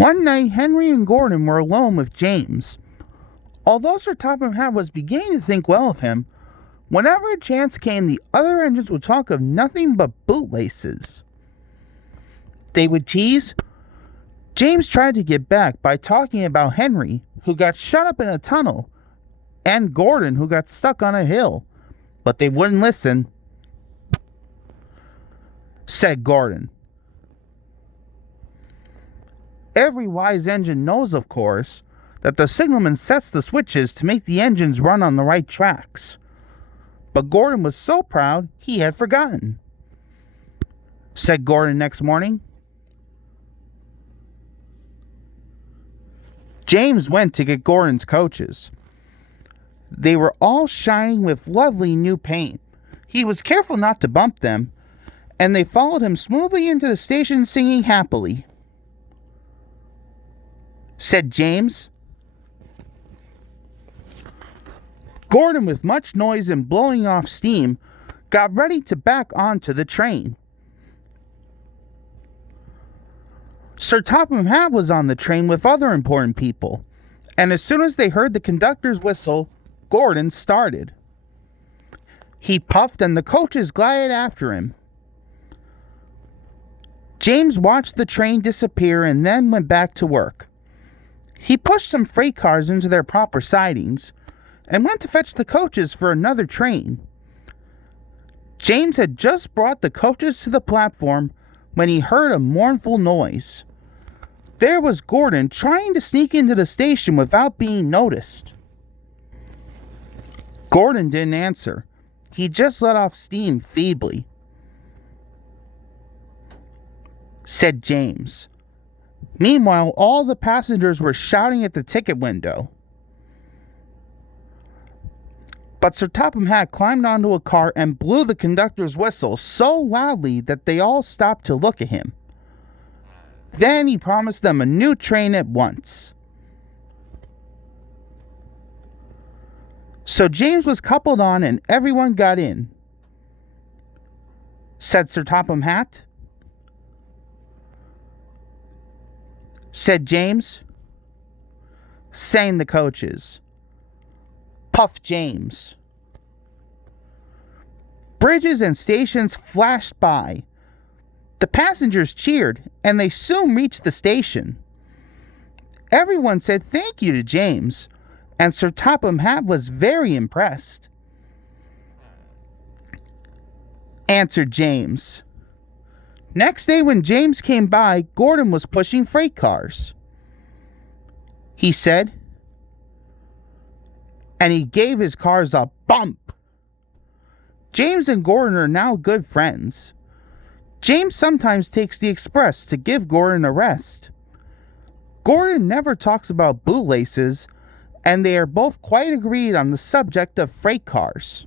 One night, Henry and Gordon were alone with James. Although Sir Topham Hatt was beginning to think well of him, whenever a chance came, the other engines would talk of nothing but bootlaces. They would tease. James tried to get back by talking about Henry, who got shut up in a tunnel, and Gordon, who got stuck on a hill, but they wouldn't listen. Said Gordon. Every wise engine knows, of course, that the signalman sets the switches to make the engines run on the right tracks. But Gordon was so proud he had forgotten. Said Gordon next morning. James went to get Gordon's coaches. They were all shining with lovely new paint. He was careful not to bump them, and they followed him smoothly into the station singing happily. Said James. Gordon, with much noise and blowing off steam, got ready to back onto the train. Sir Topham Hatt was on the train with other important people, and as soon as they heard the conductor's whistle, Gordon started. He puffed and the coaches glided after him. James watched the train disappear and then went back to work. He pushed some freight cars into their proper sidings and went to fetch the coaches for another train. James had just brought the coaches to the platform when he heard a mournful noise. There was Gordon trying to sneak into the station without being noticed. Gordon didn't answer. He just let off steam feebly. Said James. Meanwhile, all the passengers were shouting at the ticket window. But Sir Topham Hatt climbed onto a car and blew the conductor's whistle so loudly that they all stopped to look at him. Then he promised them a new train at once. So James was coupled on and everyone got in. Said Sir Topham Hatt. Said James. Sang the coaches. Puffed James. Bridges and stations flashed by. The passengers cheered, and they soon reached the station. Everyone said thank you to James, and Sir Topham Hatt was very impressed. Answered James. Next day when James came by, Gordon was pushing freight cars. He said, and he gave his cars a bump. James and Gordon are now good friends. James sometimes takes the express to give Gordon a rest. Gordon never talks about bootlaces, and they are both quite agreed on the subject of freight cars.